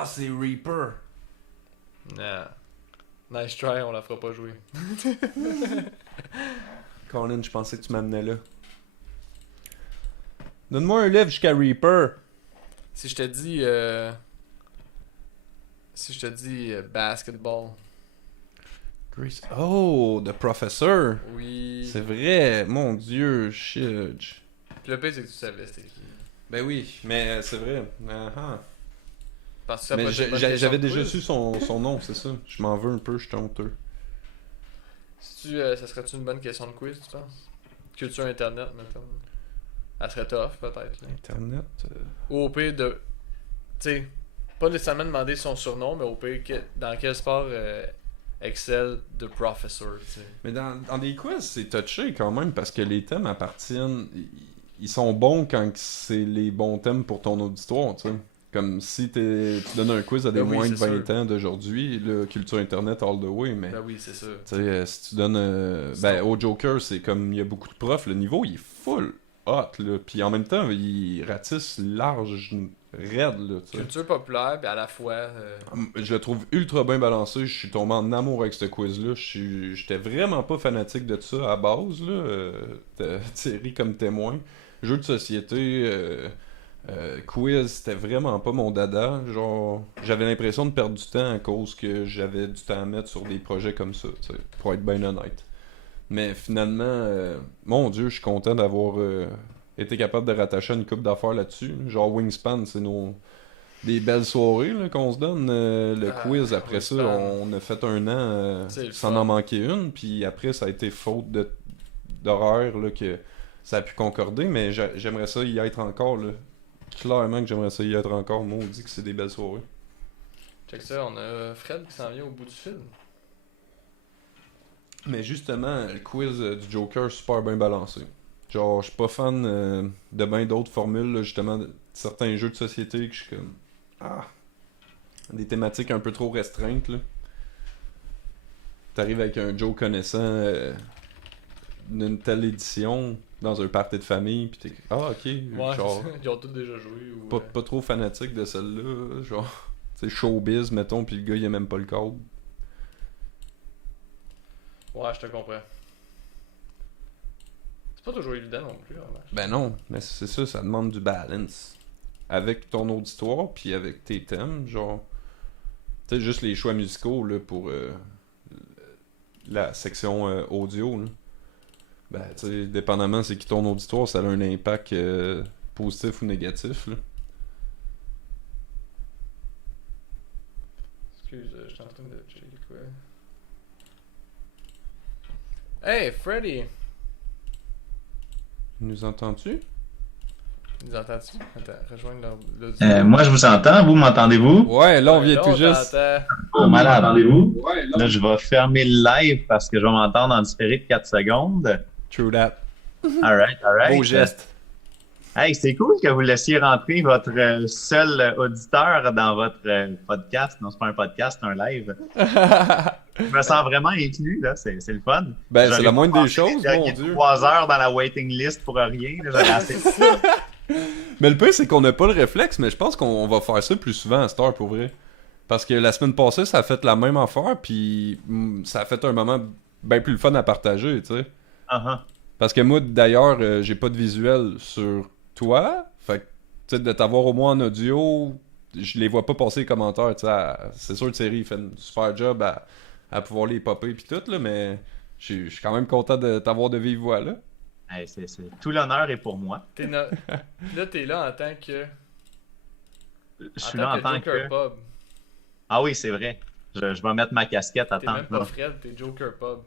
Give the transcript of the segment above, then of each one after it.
Ah, c'est Reaper. Nah. Nice try, on la fera pas jouer. Colin, je pensais que tu m'amenais là. Donne-moi un livre jusqu'à Reaper. Si je te dis... Si je te dis basketball. Grace. Oh, The Professor. Oui. C'est vrai, mon dieu, shit. Puis le pire, c'est que tu savais c'était qui. Ben oui, mais c'est vrai. Parce que ça Mais peut être une bonne question j'avais de déjà quiz. su son nom, c'est ça. Je m'en veux un peu, je suis honteux. Ça serait-tu une bonne question de quiz, tu penses? Culture internet, mettons. Elle serait tough, peut-être. Là. Internet. Ou au pire de... Tu sais, pas nécessairement demander son surnom, mais au pire, dans quel sport excelle The Professor, tu sais. Mais dans des quiz, c'est touché quand même parce que les thèmes appartiennent. Ils sont bons quand c'est les bons thèmes pour ton auditoire, tu sais. Comme si tu donnes un quiz à des Ben oui, moins de c'est 20 sûr. ans d'aujourd'hui, là, culture internet all the way, mais. Ben oui, c'est ça. Tu sais, si tu donnes. Ben, au Joker, c'est comme il y a beaucoup de profs, le niveau il est full hot, là. Puis en même temps, il ratisse large, raide, là, tu sais. Culture populaire, puis à la fois... Je le trouve ultra bien balancé. Je suis tombé en amour avec ce quiz-là. J'étais vraiment pas fanatique de ça à base, là. Thierry comme témoin. Jeu de société, quiz, c'était vraiment pas mon dada. Genre, j'avais l'impression de perdre du temps à cause que j'avais du temps à mettre sur des projets comme ça, tu sais, pour être bien honnête. Mais finalement, mon Dieu, je suis content d'avoir été capable de rattacher une coupe d'affaires là-dessus. Genre, Wingspan, c'est des belles soirées là, qu'on se donne. Le quiz, après ça, Wingspan. on a fait un an C'est le sans fun. en manquer une. Puis après, ça a été faute d'horaire là, que ça a pu concorder. Mais j'aimerais ça y être encore. Là. Clairement que j'aimerais ça y être encore. Moi, on dit que c'est des belles soirées. Check ça, on a Fred qui s'en vient au bout du fil. Mais justement, le quiz du Joker, super bien balancé. Genre, je suis pas fan de bien d'autres formules, là, justement, de certains jeux de société que je suis comme. Ah! Des thématiques un peu trop restreintes, là. T'arrives avec un Joe connaissant d'une telle édition dans un party de famille, pis t'es. Ah, ok. Ouais, Genre, ils ont tous déjà joué. Ou, pas trop fanatique de celle-là. Genre, c'est showbiz, mettons, pis le gars, il a même pas le code. Ouais, je te comprends. C'est pas toujours évident non plus, remarque. Ben non, mais c'est ça, ça demande du balance. Avec ton auditoire, puis avec tes thèmes, genre. Tu sais, juste les choix musicaux, là, pour la section audio, là. Ben, tu sais, dépendamment c'est qui ton auditoire, ça a un impact positif ou négatif, là. Excuse, je suis en train de checker quoi. Hey, Freddy! Nous entends-tu? Nous entends-tu? Attends, rejoindre l'audio. Moi, je vous entends. Vous m'entendez-vous? Ouais, là, on vient Là, tout on juste. t'entend. Oh, malade. Entendez-vous? Là, je vais fermer le live parce que je vais m'entendre en différé de 4 secondes. True that. All right. Beau geste. Hey, c'est cool que vous laissiez rentrer votre seul auditeur dans votre podcast. Non, c'est pas un podcast, c'est un live. Je me sens vraiment inclus, là. C'est le fun. Ben, c'est J'aurais la moindre pas des pensé choses, qu'il y a mon Dieu. 3 heures dans la waiting list pour rien. Là, j'aurais assez... Mais le pire, c'est qu'on n'a pas le réflexe, mais je pense qu'on va faire ça plus souvent à cette heure, pour vrai. Parce que la semaine passée, ça a fait la même affaire, puis ça a fait un moment bien plus le fun à partager, tu sais. Uh-huh. Parce que moi, d'ailleurs, j'ai pas de visuel sur toi. Fait que, tu sais, de t'avoir au moins en audio, je les vois pas passer les commentaires, tu sais. C'est sûr que Thierry fait un super job à pouvoir les popper pis tout, là, mais je suis quand même content de t'avoir de vive voix, là. Hey, tout l'honneur est pour moi. Là, t'es là en tant que. Je suis là en tant Joker que... Pub. Ah oui, c'est vrai. Je vais mettre ma casquette. T'es Attends. même pas Fred, t'es Joker Pub.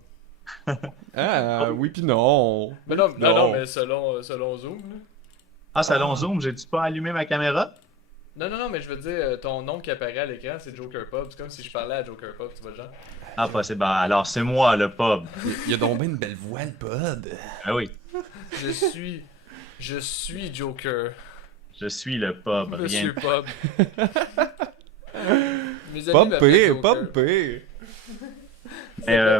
Ah, oui pis non. Mais non, mais selon Zoom. Là. Ah, Salon Zoom, j'ai-tu pas allumé ma caméra? Non, mais je veux dire, ton nom qui apparaît à l'écran, c'est Joker Pub. C'est comme si je parlais à Joker Pub, tu vois le genre. Ah, possible. Ben, alors, c'est moi, le pub. Il y a donc bien une belle voix, le pod. Ah oui, Je suis Joker. je suis le pub. Rien. Monsieur Pub. Mes amis Pas m'appellent pire, Joker. pas pire. Mais,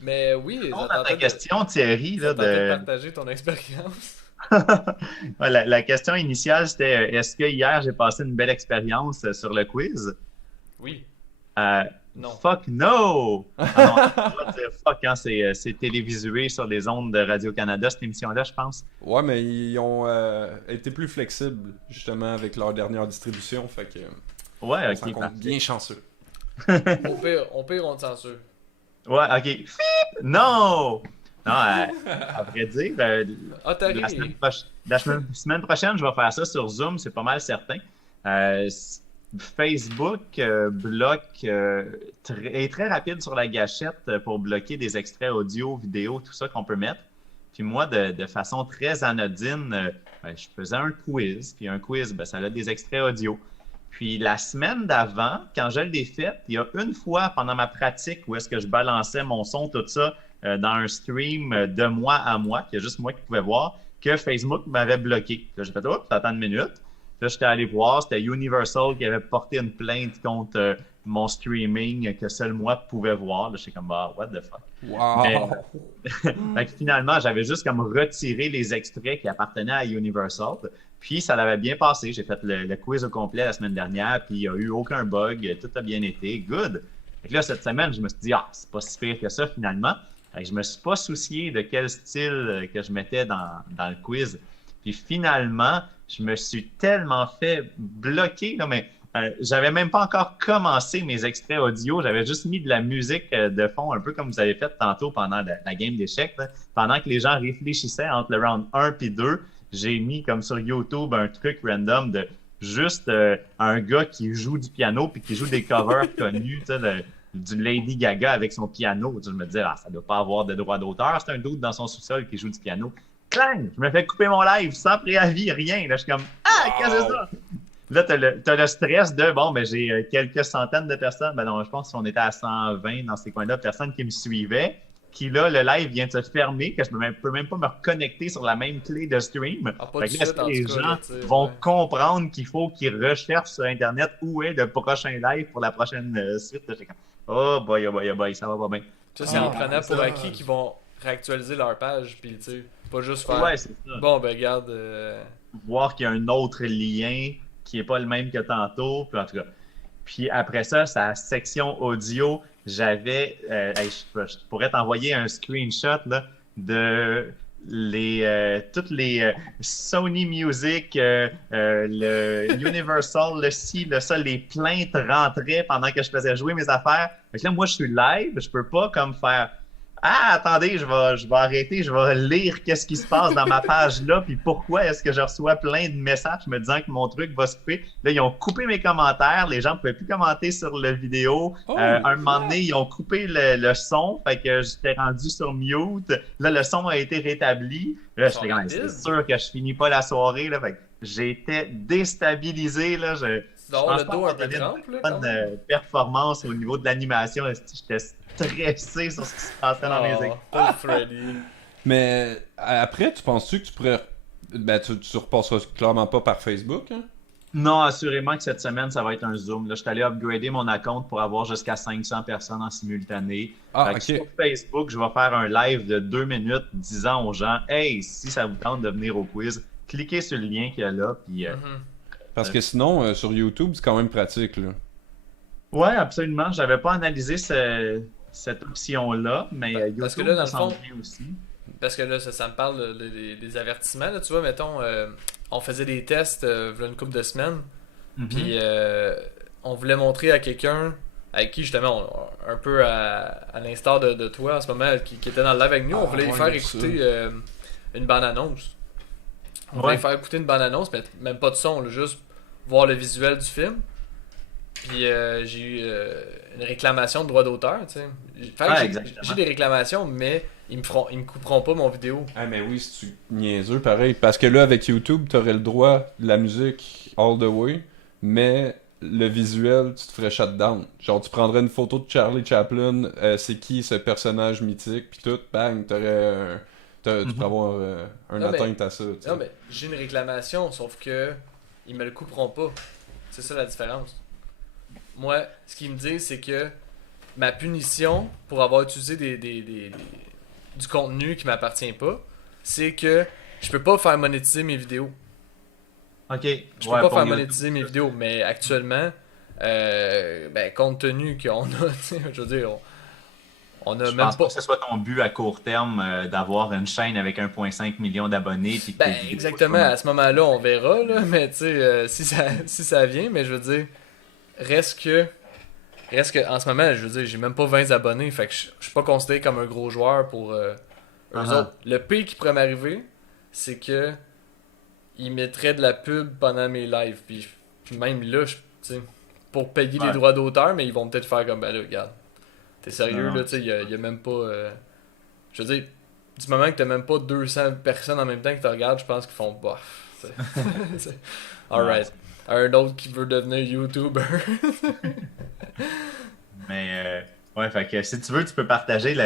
Mais oui, répondre à ta question, Thierry, là, de de... partager ton expérience. Ouais, la question initiale, c'était est-ce que hier j'ai passé une belle expérience sur le quiz? Oui. Euh, Non. Fuck no! Ah non, on va dire fuck, hein, c'est télévisué sur les ondes de Radio-Canada, cette émission-là, je pense. Ouais, mais ils ont été plus flexibles, justement, avec leur dernière distribution, fait que Ouais, on s'en ok, compte parfait. bien chanceux. Au pire, on te censure. Ouais, ok. Fip! Non! Non, à vrai dire, Ah, t'as la ri. semaine prochaine, je vais faire ça sur Zoom, c'est pas mal certain. Facebook bloque est très rapide sur la gâchette pour bloquer des extraits audio, vidéo, tout ça qu'on peut mettre. Puis moi, de façon très anodine, je faisais un quiz. Puis un quiz, ben, ça a des extraits audio. Puis la semaine d'avant, quand je l'ai fait, il y a une fois pendant ma pratique où est-ce que je balançais mon son, tout ça, dans un stream de moi à moi, qu'il y a juste moi qui pouvais voir, que Facebook m'avait bloqué. Là, j'ai fait, oups, attends une minute. Là, j'étais allé voir, c'était Universal qui avait porté une plainte contre mon streaming que seul moi pouvais voir. Là, j'étais comme, bah, what the fuck. Mais Wow! fait que finalement, j'avais juste comme retiré les extraits qui appartenaient à Universal. Puis ça l'avait bien passé. J'ai fait le quiz au complet la semaine dernière, puis il n'y a eu aucun bug. Tout a bien été. Good. Fait que là, cette semaine, je me suis dit, ah, c'est pas si pire que ça finalement. Fait que je me suis pas soucié de quel style que je mettais dans le quiz. Puis finalement, je me suis tellement fait bloquer, là, mais j'avais même pas encore commencé mes extraits audio. J'avais juste mis de la musique de fond, un peu comme vous avez fait tantôt pendant la game d'échecs. Là. Pendant que les gens réfléchissaient entre le round 1 et 2, j'ai mis comme sur YouTube un truc random de juste un gars qui joue du piano puis qui joue des covers connus, tu sais, du Lady Gaga avec son piano. Je me disais, ah, ça doit pas avoir de droit d'auteur. C'est un doute dans son sous-sol qui joue du piano. Clang! Je me fais couper mon live sans préavis, rien. Là, je suis comme, ah, qu'est-ce que c'est ça? Là, t'as le stress de, bon, ben, j'ai quelques centaines de personnes. Ben non, je pense qu'on était à 120 dans ces coins-là, personnes qui me suivaient. Qui, là, le live vient de se fermer, que je peux même pas me reconnecter sur la même clé de stream. Ah, pas Fait de que là, suite, en les tout cas, gens là, tu sais, vont ouais. comprendre qu'il faut qu'ils recherchent sur Internet où est le prochain live pour la prochaine suite. Là, j'étais comme, oh boy, oh boy, oh boy, ça va pas bien. Ça, c'est en Ah, prenant pour ça. acquis qu'ils vont réactualiser leur page, puis tu sais, pas juste faire. Ouais, c'est ça. Bon, ben, regarde. Voir qu'il y a un autre lien qui est pas le même que tantôt. Puis en tout cas. Puis après ça, sa section audio, j'avais. Je pourrais t'envoyer un screenshot là, de toutes les Sony Music, le Universal, le ci, le ça, les plaintes rentraient pendant que je faisais jouer mes affaires. Fait que là, moi, je suis live, je peux pas comme faire. Ah, attendez, je vais arrêter, je vais lire qu'est-ce qui se passe dans ma page là, puis pourquoi est-ce que je reçois plein de messages me disant que mon truc va se couper. Là, ils ont coupé mes commentaires, les gens ne pouvaient plus commenter sur la vidéo. Oh, Un moment donné, ils ont coupé le son, fait que j'étais rendu sur mute. Là, le son a été rétabli. Là, j'étais comme, c'est sûr que je finis pas la soirée, là, fait que j'étais déstabilisé, là. Tu dois avoir le dos un peu trempe, là, quand même. Bonne performance au niveau de l'animation. J'étais stressé sur ce qui se passait dans mes écrans. Pas le Freddy. Mais après, tu penses-tu que tu pourrais. Ben, tu repasseras clairement pas par Facebook, hein? Non, assurément que cette semaine, ça va être un Zoom. Là, je suis allé upgrader mon account pour avoir jusqu'à 500 personnes en simultané. Ah, Fait que ok. sur Facebook, je vais faire un live de 2 minutes disant aux gens « Hey, si ça vous tente de venir au quiz, cliquez sur le lien qu'il y a là. » Puis, Mhm. Parce que sinon, sur YouTube, c'est quand même pratique, là. ouais, absolument. J'avais pas analysé cette option-là, mais Parce que YouTube là, dans me le semble fond, bien aussi. Parce que là, ça me parle des avertissements. Là, tu vois, mettons, on faisait des tests voilà une couple de semaines. Mhm. Puis on voulait montrer à quelqu'un avec qui, justement, un peu à l'instar de toi en ce moment, qui était dans le live avec nous, on Ah, voulait lui ouais, faire il y a ça. écouter une bande-annonce. On voulait Ouais. lui faire écouter une bande-annonce, mais même pas de son, là, juste voir le visuel du film. Puis j'ai eu une réclamation de droit d'auteur, tu sais. Fait que Ouais, j'ai- exactement. j'ai des réclamations, mais ils me couperont pas mon vidéo. Ah, mais oui, si tu niaiseux, pareil. Parce que là, avec YouTube, t'aurais le droit de la musique all the way, mais le visuel, tu te ferais shutdown. Genre, tu prendrais une photo de Charlie Chaplin, c'est qui ce personnage mythique, puis tout, bang, tu pourrais avoir un Non, mais- atteinte à ça, tu sais. Non, mais j'ai une réclamation, sauf que ils me le couperont pas. C'est ça la différence. Moi, ce qu'ils me disent, c'est que ma punition pour avoir utilisé du contenu qui m'appartient pas, c'est que je peux pas faire monétiser mes vidéos. Ok. Je peux pas faire monétiser mes vidéos, mais actuellement, ben, compte tenu qu'on a, tu sais, je veux dire, on a Je même pense pas pas. que ce soit ton but à court terme d'avoir une chaîne avec 1,5 million d'abonnés. Puis que tes Ben, vidéos exactement, soient- à ce moment-là, on verra, là, mais tu sais, si ça vient, mais je veux dire, reste que. Reste que, en ce moment, je veux dire, j'ai même pas 20 abonnés, fait que je suis pas considéré comme un gros joueur pour eux autres. Le pire qui pourrait m'arriver, c'est que ils mettraient de la pub pendant mes lives, puis même là, tu sais, pour payer les Ouais. droits d'auteur, mais ils vont peut-être faire comme, ben là, regarde, t'es sérieux, Non, là, tu sais, y a même pas... je veux dire, du moment que t'as même pas 200 personnes en même temps qui te regardent, je pense qu'ils font bof. Alright. Un autre qui veut devenir YouTuber. Mais ouais, fait que si tu veux, tu peux partager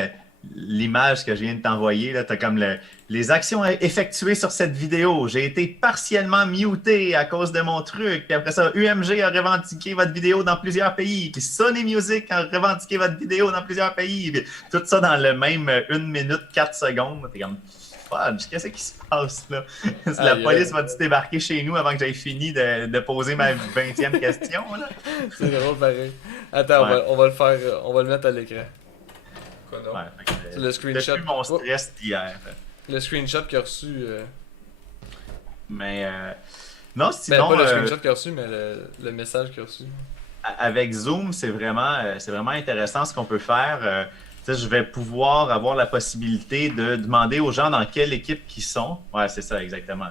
l'image que je viens de t'envoyer. Là, t'as comme les actions effectuées sur cette vidéo. J'ai été partiellement muté à cause de mon truc. Puis après ça, UMG a revendiqué votre vidéo dans plusieurs pays. Puis Sony Music a revendiqué votre vidéo dans plusieurs pays. Puis tout ça dans le même 1 minute 4 secondes. T'es comme, fudge, qu'est-ce qui se passe là? La police va-tu débarquer chez nous avant que j'aie fini de poser ma 20e question? Là? C'est drôle pareil. Attends, Ouais. on va le faire, on va le mettre à l'écran. Quoi donc? Ouais, fait que, C'est le screenshot. depuis mon stress d'hier. Le screenshot qu'il a reçu. Mais non, Ben, sinon, pas le screenshot qu'il a reçu, mais le message qu'il a reçu. avec Zoom, c'est vraiment intéressant ce qu'on peut faire. Tu sais, je vais pouvoir avoir la possibilité de demander aux gens dans quelle équipe ils sont. Ouais, c'est ça, exactement.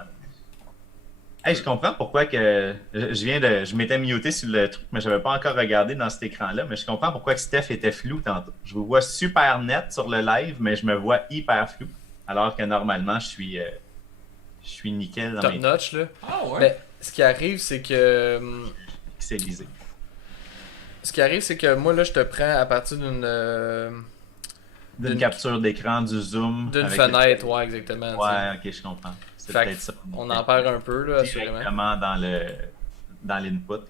Hey, je comprends pourquoi que je m'étais muté sur le truc, mais je n'avais pas encore regardé dans cet écran-là. Mais je comprends pourquoi que Steph était flou tantôt. Je vous vois super net sur le live, mais je me vois hyper flou. Alors que normalement, je suis nickel dans Top mes notch, là. Ah ouais? Ben, ce qui arrive, c'est que. pixelisés. Ce qui arrive, c'est que moi, là, je te prends à partir D'une capture d'écran, du zoom. d'une avec fenêtre, ouais, exactement. tu sais. Ouais, ok, je comprends. C'est Fait peut-être ça. On en perd un peu, là, assurément. Directement dans l'input.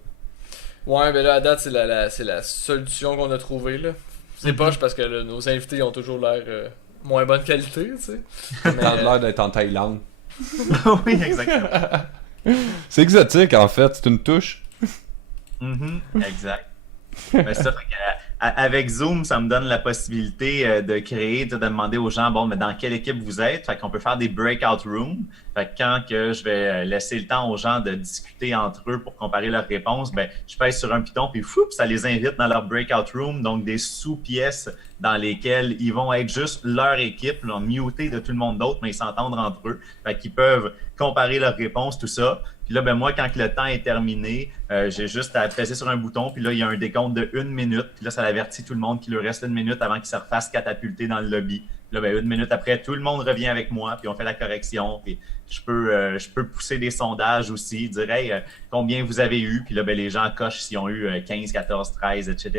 Ouais, mais là, à date, c'est la solution qu'on a trouvée, là. C'est poche parce que là, nos invités ont toujours l'air moins bonne qualité, tu sais. T'as l'air d'être en Thaïlande. Oui, exactement. C'est exotique en fait, c'est une touche. Mhm, exact. Mais ça, fait avec Zoom, ça me donne la possibilité de créer, de demander aux gens, bon, mais dans quelle équipe vous êtes? Fait qu'on peut faire des breakout rooms. Fait que quand que je vais laisser le temps aux gens de discuter entre eux pour comparer leurs réponses, ben, je pèse sur un piton, puis fou, ça les invite dans leur breakout room, donc des sous-pièces dans lesquelles ils vont être juste leur équipe, là, mutés de tout le monde d'autre, mais ils s'entendent entre eux. Fait qu'ils peuvent comparer leurs réponses, tout ça. Puis là, ben moi, quand le temps est terminé, j'ai juste à presser sur un bouton, puis là, il y a un décompte de 1 minute. Puis là, ça avertit tout le monde qu'il lui reste 1 minute avant qu'il se refasse catapulter dans le lobby. Puis là, ben 1 minute après, tout le monde revient avec moi, puis on fait la correction. Puis je peux pousser des sondages aussi, dire hey, combien vous avez eu. Puis là, ben, les gens cochent s'ils ont eu 15, 14, 13, etc.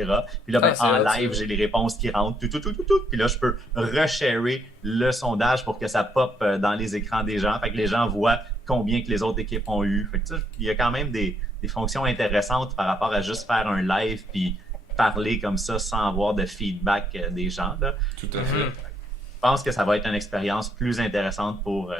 Puis là, ben, en live, j'ai les réponses qui rentrent, tout. Puis là, je peux resharer le sondage pour que ça pop dans les écrans des gens. Fait que les gens voient combien que les autres équipes ont eu. Fait que, il y a quand même des fonctions intéressantes par rapport à juste faire un live puis parler comme ça sans avoir de feedback des gens. Là. Tout à fait. Je pense que ça va être une expérience plus intéressante pour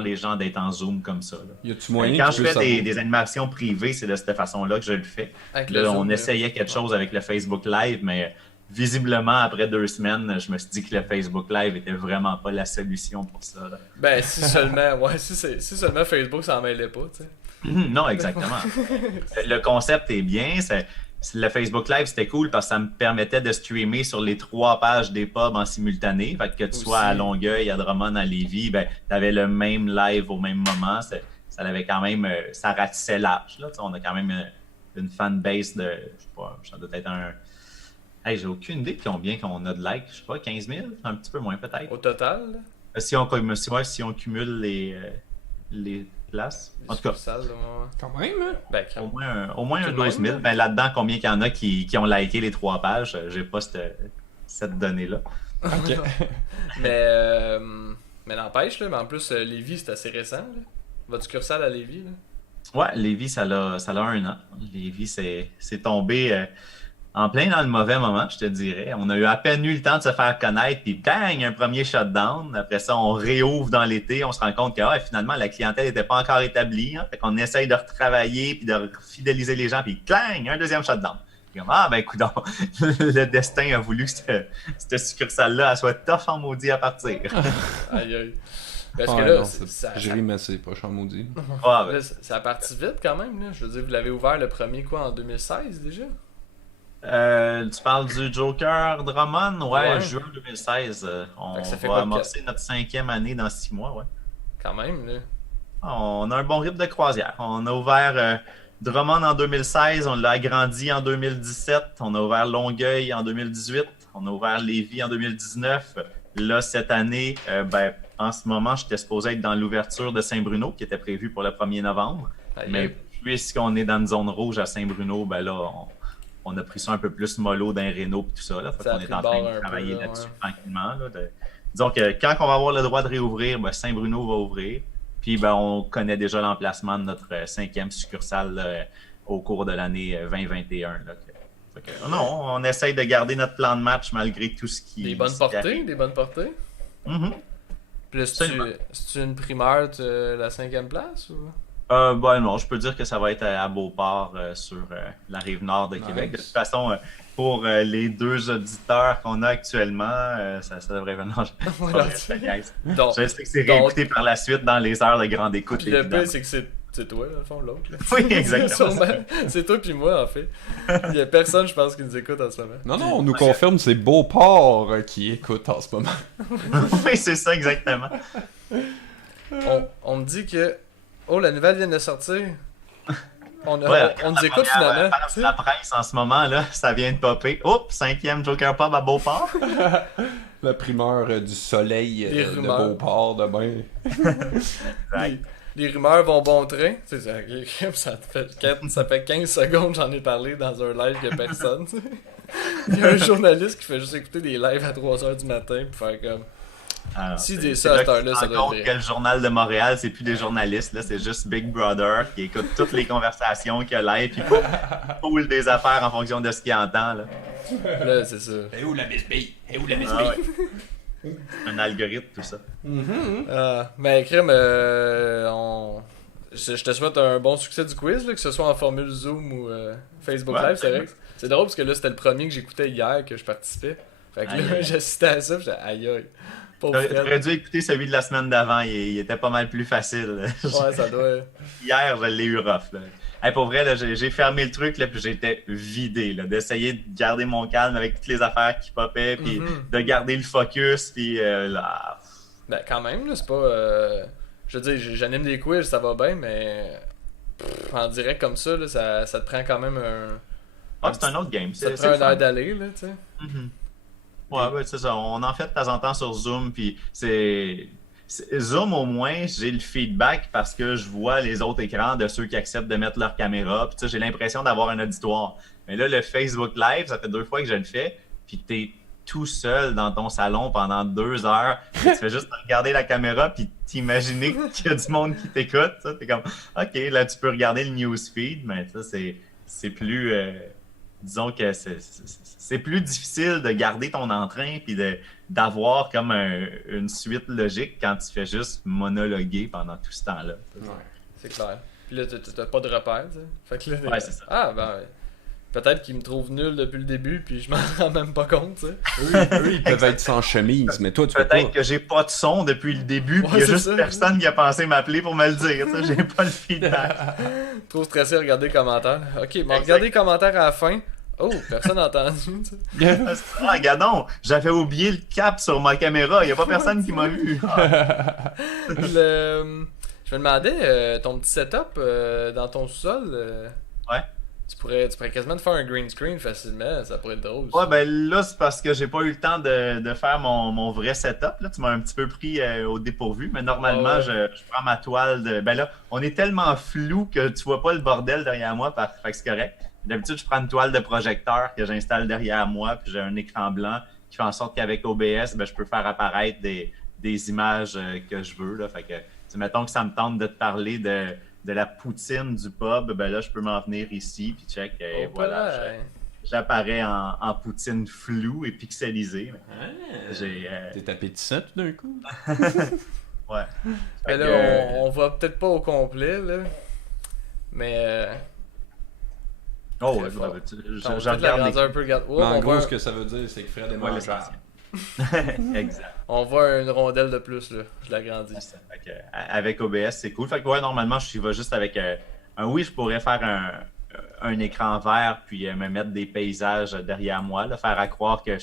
les gens d'être en Zoom comme ça. Là. Y a-tu moyen Quand que je fais des animations privées, c'est de cette façon-là que je le fais. Là, on essayait quelque chose avec le Facebook Live, mais visiblement, après 2 semaines, je me suis dit que le Facebook Live était vraiment pas la solution pour ça. Là. Ben, si seulement Facebook s'en mêlait pas, tu sais. Non, exactement. Le concept est bien. Le Facebook Live, c'était cool parce que ça me permettait de streamer sur les 3 pages des pubs en simultané. Fait que tu sois à Longueuil, à Drummond, à Lévis, ben, tu avais le même live au même moment. Ça avait quand même, ça ratissait large. Là. On a quand même une fanbase de, je sais pas, ça doit être un... Hey, j'ai aucune idée de combien qu'on a de likes. Je sais pas, 15 000? Un petit peu moins peut-être. Au total, là? Si on cumule les places. En tout cas, quand même, hein? Ben, au moins un 12 000. Ben, là-dedans, combien qu'il y en a qui ont liké les 3 pages? J'ai pas cette donnée-là. Ok. mais n'empêche, là, mais en plus, Lévis, c'est assez récent. Là. Votre succursale à Lévis, là? Ouais, Lévis, ça a 1 an. Lévis, c'est tombé En plein dans le mauvais moment, je te dirais. On a eu à peine eu le temps de se faire connaître, puis bang, un premier shutdown. Après ça, on réouvre dans l'été, on se rend compte que finalement, la clientèle n'était pas encore établie. Hein. Fait qu'on essaye de retravailler, puis de fidéliser les gens, puis clang, un deuxième shutdown. Puis comme, ben coudonc, le destin a voulu que cette succursale-là elle soit tough en maudit à partir. Aïe, aïe. Parce que Ouais, là, non, j'ai ri, mais c'est pas cher maudit. Ben, là, ça a parti vite quand même. Là. Je veux dire, vous l'avez ouvert le premier quoi en 2016 déjà? tu parles du Joker Drummond? Ouais, Ouais. juin 2016. On Fait que ça fait va quoi, amorcer notre 5e année dans 6 mois, ouais. Quand même, là. On a un bon rythme de croisière. On a ouvert Drummond en 2016, on l'a agrandi en 2017, on a ouvert Longueuil en 2018, on a ouvert Lévis en 2019. Là, cette année, en ce moment, j'étais supposé être dans l'ouverture de Saint-Bruno, qui était prévue pour le 1er novembre. Aïe, Mais aïe. puisqu'on est dans une zone rouge à Saint-Bruno, ben là, on a pris ça un peu plus mollo d'un Renault et tout ça. Là. Fait Ça a qu'on pris est en le train bord un de travailler peu, là, là-dessus ouais. tranquillement. Là, disons que quand on va avoir le droit de réouvrir, ben, Saint-Bruno va ouvrir. Puis on connaît déjà l'emplacement de notre 5e succursale là, au cours de l'année 2021. Là. Fait que, non, on essaye de garder notre plan de match malgré tout ce qui Des bonnes ce qui portées, arrive. des bonnes portées. Mhm. Puis là, Absolument. c'est-tu une primeur de la 5e place ou? Non, je peux dire que ça va être à Beauport sur la rive nord de Québec. De toute façon, pour les 2 auditeurs qu'on a actuellement, ça devrait venir. Voilà. Donc, Je sais que c'est donc- réécouté par la suite dans les heures de grande écoute. Puis le évidemment. pire, c'est que c'est toi, dans le fond, l'autre. là. Oui, exactement. Sûrement. C'est toi puis moi, en fait. Il y a personne, je pense, qui nous écoute en ce moment. Non, non, on nous confirme c'est Beauport qui écoute en ce moment. Oui, c'est ça, exactement. On me dit que... Oh, la nouvelle vient de sortir. On Ouais, nous la écoute, première, finalement. par la presse en ce moment, là, ça vient de popper. Oups, 5e Joker Pub à Beauport. La primeur du soleil Les de rumeurs. Beauport demain. Les rumeurs vont bon train. Tu sais, ça fait 15 secondes que j'en ai parlé dans un live que personne. Tu sais. Il y a un journaliste qui fait juste écouter des lives à 3h du matin pour faire comme... Alors, S'il c'est- dit c'est ça à là cette que tu heure-là, te ça rends doit compte être que le journal de Montréal, c'est plus des journalistes, là, c'est juste Big Brother qui écoute toutes les conversations qu'il y a live, puis poule des affaires en fonction de ce qu'il entend. Là. Là, c'est ça. Et où la bisbille? Et où la Ah ouais. Un algorithme, tout ça. Mais crème, je te souhaite un bon succès du quiz, là, que ce soit en formule Zoom ou Facebook Ouais, Live, c'est vrai. C'est drôle parce que là, c'était le premier que j'écoutais hier que je participais. Fait que Aïe, là, aïe. j'assistais à ça, j'étais aïe aïe. Pauvre T'aurais Fred. dû écouter celui de la semaine d'avant, il était pas mal plus facile. Ouais, ça doit. Hier, je l'ai eu rough. Là. Hey, pour vrai, là, j'ai fermé le truc, là, puis j'étais vidé. Là, d'essayer de garder mon calme avec toutes les affaires qui popaient, puis de garder le focus, puis là... Ben, quand même, là, c'est pas. Je veux dire, j'anime des quiz, ça va bien, mais. En direct comme ça, là, ça te prend quand même un. Ah, c'est un autre game. Ça te C'est prend le un fun. air d'aller, là, tu sais. Mhm. Ouais, c'est ça. On en fait de temps en temps sur Zoom, puis Zoom, au moins, j'ai le feedback parce que je vois les autres écrans de ceux qui acceptent de mettre leur caméra, puis tu sais, j'ai l'impression d'avoir un auditoire. Mais là, le Facebook Live, ça fait 2 fois que je le fais, puis t'es tout seul dans ton salon pendant 2 heures, puis tu fais juste regarder la caméra, puis t'imaginer qu'il y a du monde qui t'écoute, ça, t'es comme, OK, là, tu peux regarder le newsfeed, mais ça, c'est plus... disons que c'est plus difficile de garder ton entrain puis d'avoir comme une suite logique quand tu fais juste monologuer pendant tout ce temps-là. C'est clair. Puis là, t'as pas de repère, tu sais. Fait que là, Ouais, c'est ça. Ah, ben, ouais. Peut-être qu'ils me trouvent nul depuis le début, puis je m'en rends même pas compte, tu sais. Eux, ils peuvent être sans chemise, mais toi, tu peux pas. Peut-être que j'ai pas de son depuis le début, puis Ouais, il y a c'est juste ça. personne qui a pensé m'appeler pour me le dire. Tu sais, j'ai pas le feedback. Trop stressé à regarder les commentaires. Ok, bon, Exact. regardez les commentaires à la fin. Oh, personne n'a entendu, tu sais. Ah, gadon, j'avais oublié le cap sur ma caméra, il y a pas personne qui m'a vu. Je me demandais, ton petit setup dans ton sous-sol, Ouais. tu pourrais quasiment te faire un green screen facilement, ça pourrait être drôle. ça. Ouais, ben là, c'est parce que j'ai pas eu le temps de faire mon vrai setup. Là. Tu m'as un petit peu pris au dépourvu, mais normalement, Ouais. je prends ma toile de. Ben là, on est tellement flou que tu vois pas le bordel derrière moi, fait que c'est correct. D'habitude, je prends une toile de projecteur que j'installe derrière moi, puis j'ai un écran blanc qui fait en sorte qu'avec OBS, ben, je peux faire apparaître des images que je veux. Là. Fait que, tu sais, mettons que ça me tente de te parler de la poutine du pub, ben là, je peux m'en venir ici, puis check, et Oh, voilà. là, j'apparais en poutine floue et pixelisée. Ah, J'ai, t'es appétissant tout d'un coup. ouais. Mais Fait là, que, on voit peut-être pas au complet, là. Mais oh, très ouais, fort. je on va je peut-être regarde l'agrandir un peu. Regarde. Oh, Mais en on, gros, voit ce que ça veut dire, c'est que Fred est Ouais, mangeable. Exact. on voit une rondelle de plus, là. Je l'agrandis. C'est ça. Fait que, avec OBS, c'est cool. Fait que ouais, normalement, je vais juste avec oui, je pourrais faire un écran vert puis me mettre des paysages derrière moi, là, faire à croire que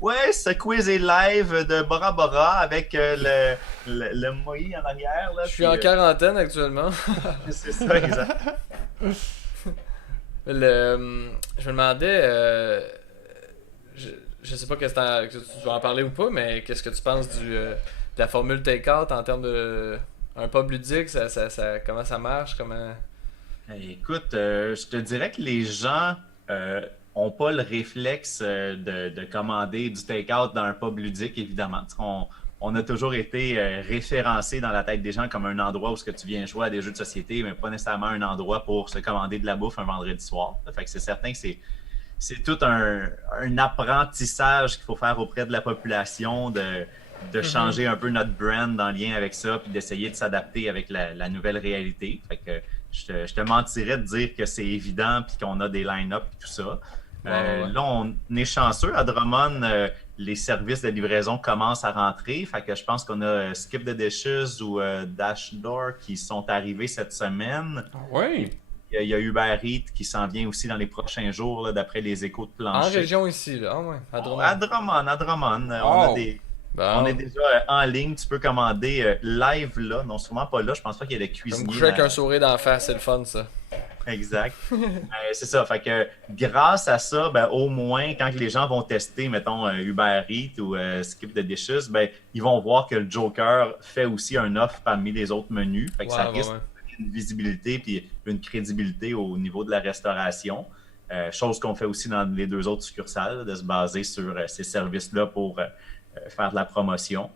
ouais, ce quiz est live de Bora Bora avec le Moïse en arrière. Là, Je suis en quarantaine actuellement. C'est ça, exact. Je me demandais, je sais pas que tu vas en parler ou pas, mais qu'est-ce que tu penses de la formule take-out en termes de un pub ludique, comment ça marche, comment... Écoute, je te dirais que les gens ont pas le réflexe de commander du take-out dans un pub ludique, évidemment. On a toujours été référencé dans la tête des gens comme un endroit où ce que tu viens jouer à des jeux de société, mais pas nécessairement un endroit pour se commander de la bouffe un vendredi soir. Fait que c'est certain que c'est tout un apprentissage qu'il faut faire auprès de la population de changer un peu notre brand en lien avec ça, puis d'essayer de s'adapter avec la nouvelle réalité. Fait que je te mentirais de dire que c'est évident puis qu'on a des line-up et tout ça. Ouais. Là, on est chanceux. À Drummond, les services de livraison commencent à rentrer. Fait que je pense qu'on a Skip the Dishes ou Dash Door qui sont arrivés cette semaine. Ah ouais? Il y a Uber Eats qui s'en vient aussi dans les prochains jours, là, d'après les échos de En plancher. région ici, là. Ah ouais, à Drummond. À Drummond. Oh. On est déjà en ligne. Tu peux commander live là. Non, sûrement pas là. Je pense pas qu'il y ait de Je vais cuisinier. me coucher avec un sourire d'en face, c'est le fun, ça. Exact. C'est ça. Fait que grâce à ça, ben, au moins, quand les gens vont tester, mettons, Uber Eats ou Skip the Dishes, ben, ils vont voir que le Joker fait aussi un offre parmi les autres menus. Fait que ça risque de donner une visibilité puis une crédibilité au niveau de la restauration. Chose qu'on fait aussi dans les deux autres succursales, de se baser sur ces services-là pour faire de la promotion.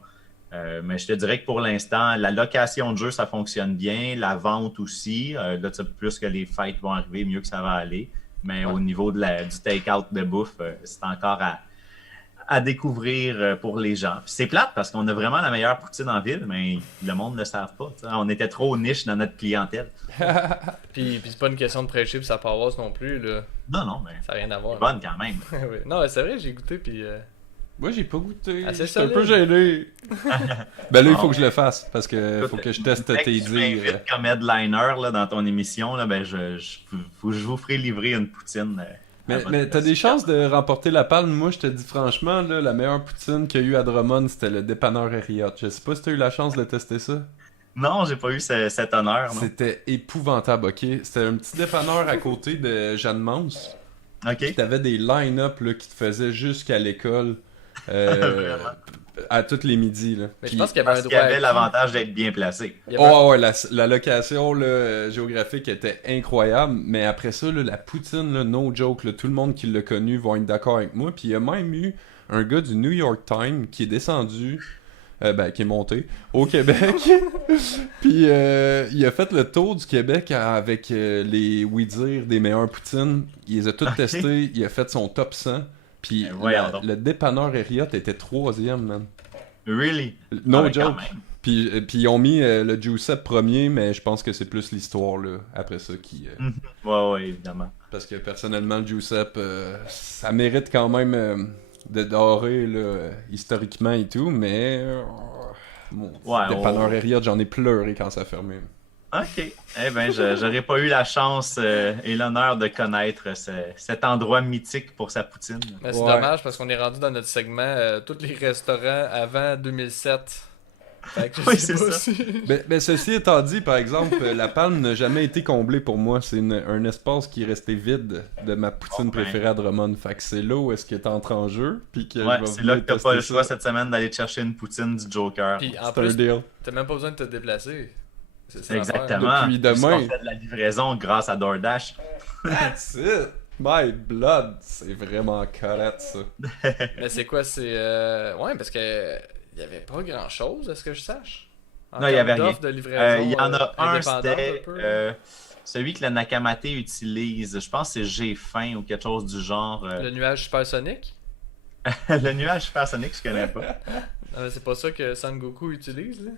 Mais je te dirais que pour l'instant, la location de jeu, ça fonctionne bien. La vente aussi. Là, plus que les fêtes vont arriver, mieux que ça va aller. Mais au niveau du take-out de bouffe, c'est encore à découvrir pour les gens. Puis c'est plate parce qu'on a vraiment la meilleure poutine en ville, mais le monde ne le savent pas. T'sais. On était trop niche dans notre clientèle. puis c'est pas une question de prêcher puis ça paroisse non plus, là. Non, mais ça n'a rien à voir. C'est bonne quand même. Oui. Non, c'est vrai, j'ai goûté puis... Moi, j'ai pas goûté. Ah, c'est un peu gêné. Ben là, il faut que je le fasse parce que faut que je teste tes dires. dires. Comme headliner là, dans ton émission, là, ben, je vous ferai livrer une poutine. Mais t'as des chances de remporter la palme. Moi, je te dis franchement, là, la meilleure poutine qu'il y a eu à Drummond, c'était le dépanneur Harriot. Je sais pas si t'as eu la chance de tester ça. Non, j'ai pas eu cet honneur. C'était épouvantable, ok? C'était un petit dépanneur à côté de Jeanne Mans. Ok. Puis t'avais des line-up là, qui te faisaient jusqu'à l'école. À tous les midis. Là. Mais puis, je pense qu'il y avait un droit avait l'avantage d'être bien placé. Ouais, la location là, géographique était incroyable, mais après ça, là, la poutine, là, no joke, là, tout le monde qui l'a connu va être d'accord avec moi. Puis il y a même eu un gars du New York Times qui est descendu, qui est monté au Québec. Puis il a fait le tour du Québec avec les oui-dire des meilleures poutines. Il les a toutes testées, il a fait son top 100. Puis le dépanneur Harriot était 3e, man. Really? No joke. Puis ils ont mis le Giuseppe premier, mais je pense que c'est plus l'histoire là après ça qui. Ouais, évidemment. Parce que personnellement, le Giuseppe, ça mérite quand même de dorer là, historiquement et tout, mais mon dépanneur Harriot, j'en ai pleuré quand ça a fermé. Ok. Eh bien, j'aurais pas eu la chance et l'honneur de connaître cet endroit mythique pour sa poutine. Mais c'est dommage parce qu'on est rendu dans notre segment tous les restaurants avant 2007. Fait que oui, c'est ça. Mais ceci étant dit, par exemple, la palme n'a jamais été comblée pour moi. C'est un espace qui est resté vide de ma poutine préférée à Drummond. Fait que c'est là où est-ce qu'il entre en jeu. Puis que c'est là que t'as pas le choix cette semaine d'aller chercher une poutine du Joker. Puis en plus, t'as même pas besoin de te déplacer. C'est exactement. Depuis demain. On fait de la livraison grâce à DoorDash. That's it. My blood. C'est vraiment correct, ça. Mais c'est quoi, c'est... Ouais, parce que... Il n'y avait pas grand-chose, à ce que je sache. Non, il n'y avait rien. De livraison, il y en a un, c'était... celui que le Nakamate utilise. Je pense que c'est G-Fin ou quelque chose du genre. Le nuage supersonique? Le nuage supersonique, je connais pas. Non, mais c'est pas ça que Son Goku utilise, là?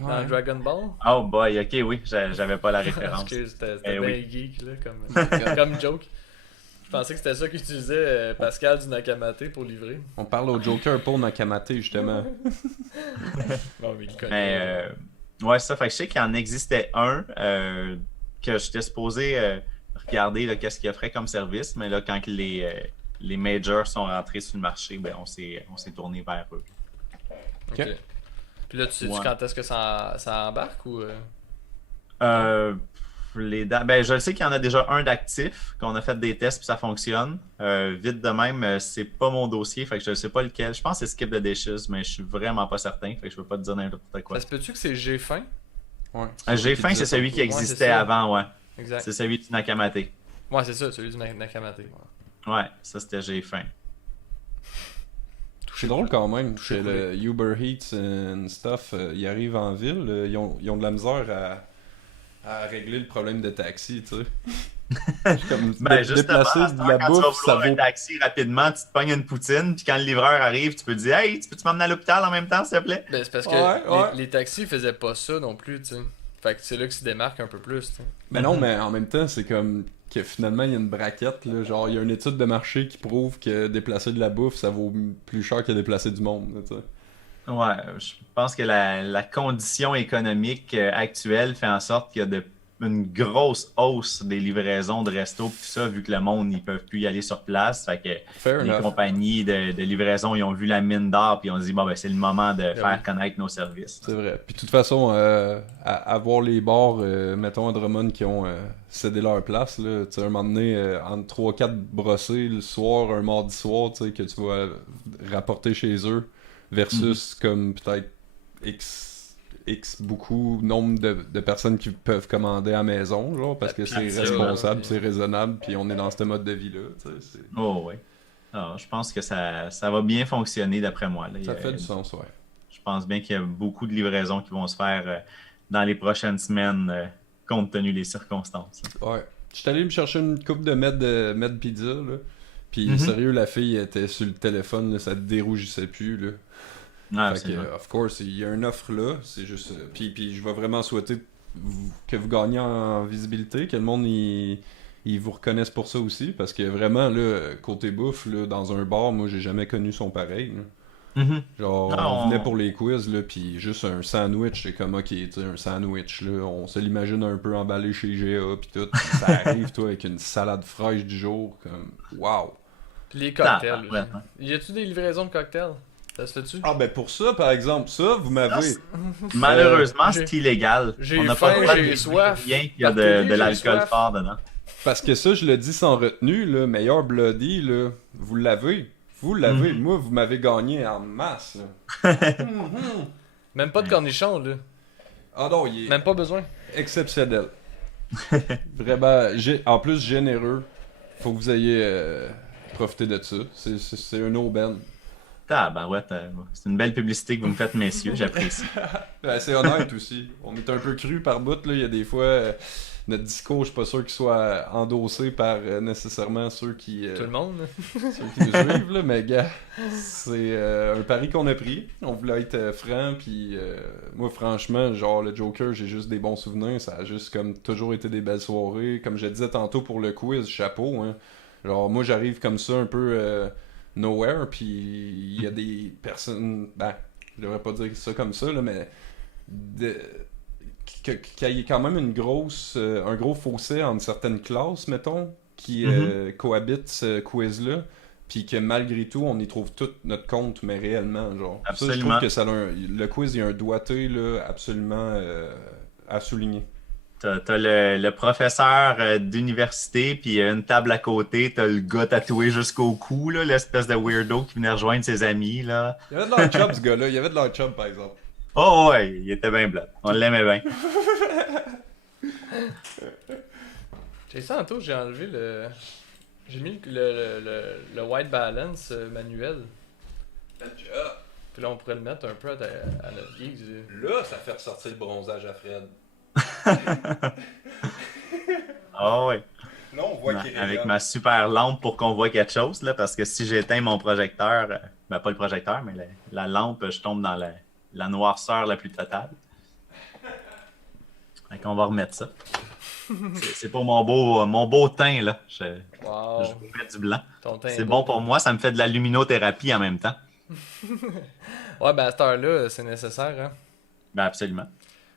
Dans Ouais. Dragon Ball? Oh boy, ok, oui, j'avais pas la référence. Excuse, c'était Eh bien oui. geek, là, comme joke. Je pensais que c'était ça qu'utilisait Pascal du Nakamate pour livrer. On parle au Joker pour Nakamate, justement. Bon, mais il le connaît. Mais ouais, ça, fait que je sais qu'il en existait un que j'étais supposé regarder là, qu'est-ce qu'il offrait comme service, mais là, quand les majors sont rentrés sur le marché, ben, on s'est tourné vers eux. Ok. Puis là, tu sais-tu Ouais. quand est-ce que ça embarque ou. Ben, je sais qu'il y en a déjà un d'actif, qu'on a fait des tests puis ça fonctionne. Vite de même, c'est pas mon dossier, fait que je sais pas lequel. Je pense que c'est Skip the Dishes, mais je suis vraiment pas certain, fait que je peux pas te dire n'importe quoi. Ça se peut-tu que c'est G-Fin? Ouais. G-Fin, c'est celui qui Ouais, existait c'est ça. avant, ouais. Exact. C'est celui du Nakamate. Ouais, c'est ça, celui du Nakamate. Ouais. Ouais, ça c'était G-Fin. C'est drôle quand même que Touché le Uber Eats and stuff, ils arrivent en ville, ils ont de la misère à régler le problème de taxi, tu sais. Comme Ben, déplacer justement, de la quand tu vas bouffe, ça vouloir un vaut... taxi rapidement, tu te pognes une poutine, puis quand le livreur arrive, tu peux dire « Hey, tu peux-tu m'emmener à l'hôpital en même temps, s'il te plaît? Ben, c'est parce que Ouais. les taxis faisaient pas ça non plus, tu sais. Fait que c'est là qu'ils se démarquent un peu plus, tu sais. Mais non, mais en même temps, c'est comme que finalement, il y a une braquette, là, genre, il y a une étude de marché qui prouve que déplacer de la bouffe, ça vaut plus cher que déplacer du monde, là, tu sais. » Ouais, je pense que la condition économique actuelle fait en sorte qu'il y a une grosse hausse des livraisons de resto pis tout ça, vu que le monde, ils peuvent plus y aller sur place. Fait que Fair les enough. compagnies de livraison, ils ont vu la mine d'or, puis ils ont dit, bon, ben, c'est le moment de faire connaître nos services. C'est vrai. Puis de toute façon, à voir les bars, mettons à Drummond, qui ont cédé leur place, là, tu sais, un moment donné, entre 3-4 brossés le soir, un mardi soir, tu sais, que tu vas rapporter chez eux, versus comme peut-être X beaucoup nombre de personnes qui peuvent commander à la maison, genre, parce que c'est pizza, responsable, puis- c'est raisonnable, puis on est dans ce mode de vie-là, tu sais, Oh, oui. Ah, je pense que ça va bien fonctionner d'après moi. Là. ça fait du sens, ouais. Je pense bien qu'il y a beaucoup de livraisons qui vont se faire dans les prochaines semaines, compte tenu des circonstances. Ouais. J'étais allé me chercher une coupe de med pizza, là. Puis Mhm. sérieux, la fille était sur le téléphone, là, ça te dérougigissait plus, là. Ah, Fait c'est que, vrai. of course, il y a une offre là, c'est juste... Puis je vais vraiment souhaiter que vous gagnez en visibilité, que le monde, il vous reconnaisse pour ça aussi, parce que vraiment, là, côté bouffe, là, dans un bar, moi, j'ai jamais connu son pareil, là. Mhm. Genre, Non, on venait pour les quiz, là, puis juste un sandwich, c'est comme, ok, tu sais, un sandwich, là, on se l'imagine un peu emballé chez GA, puis tout, puis ça arrive, toi, avec une salade fraîche du jour, comme, wow! Puis les cocktails. Ah, ouais. Y a-tu des livraisons de cocktails? Ça se fait-tu? Ah, ben pour ça, par exemple, ça, vous m'avez... Malheureusement, j'ai- c'est illégal. j'ai On n'a faim, pas le droit de j'ai livrer soif. rien qu'il y a Barthélémy, de j'ai l'alcool soif. fort dedans. Parce que ça, je le dis sans retenue, là, meilleur Bloody, là, vous l'avez. Vous l'avez. Moi, vous m'avez gagné en masse, là. Même pas de cornichons, là. Ah non, il est Même pas besoin. exceptionnel. Vraiment, en plus généreux. Faut que vous ayez profité de ça. C'est une aubaine. Tabarouette, c'est une belle publicité que vous me faites, messieurs, j'apprécie. C'est honnête aussi. On est un peu cru par bout, là. Il y a des fois, notre discours, je suis pas sûr qu'il soit endossé par nécessairement ceux qui... Tout le monde. ceux qui nous suivent, là, mais gars, c'est un pari qu'on a pris. On voulait être franc, puis moi, franchement, genre, le Joker, j'ai juste des bons souvenirs. Ça a juste comme toujours été des belles soirées. Comme je disais tantôt pour le quiz, chapeau, hein. Genre, moi, j'arrive comme ça un peu nowhere, puis il y a des personnes, ben, je devrais pas dire ça comme ça, là, mais qu'il y ait quand même un gros fossé entre certaines classes, mettons, qui cohabitent ce quiz-là, puis que malgré tout, on y trouve tout notre compte, mais réellement, genre. Ça, je Absolument. trouve que le quiz, il y a un doigté, là, absolument à souligner. T'as le professeur d'université, puis une table à côté, t'as le gars tatoué jusqu'au cou, là, l'espèce de weirdo qui venait rejoindre ses amis, là. Il y avait de leur chub, ce gars-là. Il y avait de leur chub, par exemple. Oh ouais, il était bien blanc. On l'aimait bien. J'ai ça tantôt, j'ai enlevé le. J'ai mis le white balance manuel. Puis là, on pourrait le mettre un peu à notre guise. Là, ça fait ressortir le bronzage à Fred. Ah ouais. Là, on voit qu'il Avec ma super lampe pour qu'on voit quelque chose, là, parce que si j'éteins mon projecteur, ben pas le projecteur, mais la lampe, je tombe dans la noirceur la plus totale. Fait qu'on va remettre ça. C'est pour mon beau teint, là. Wow. Je vous mets du blanc. Ton teint est C'est beau. bon pour moi, ça me fait de la luminothérapie en même temps. Ouais, ben à cette heure-là, c'est nécessaire, hein. Ben absolument.